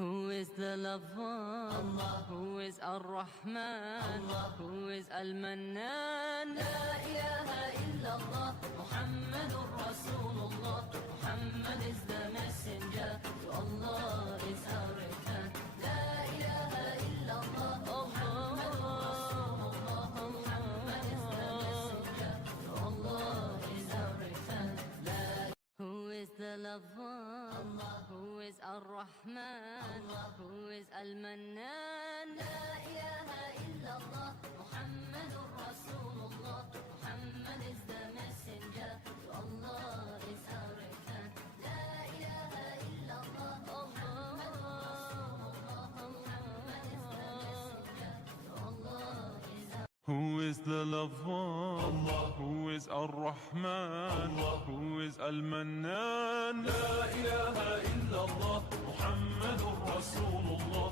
Who is the lover? Allah. Who is Ar-Rahman? Allah. Who is Al-Mannan? La ilaha illallah, Muhammadur Rasulullah. Muhammad is the messenger, to Allah is our return. La ilaha illallah, Muhammadur Rasulullah. Muhammad is the messenger, to Allah is our return. Who is the lover? Allah. Who is Ar-Rahman? Allah. Who is Al-Mannan? La ilaha illallah, Muhammadur Rasulullah. Muhammad is the messenger, to Allah is our return. La ilaha illallah, Muhammadur Rasulullah. Muhammad is the messenger, to Allah is our. Who is the lover? Allah. Who is Ar-Rahman? Allah. Who is Al-Mannan? La ilaha illallah, Muhammadur Rasulullah.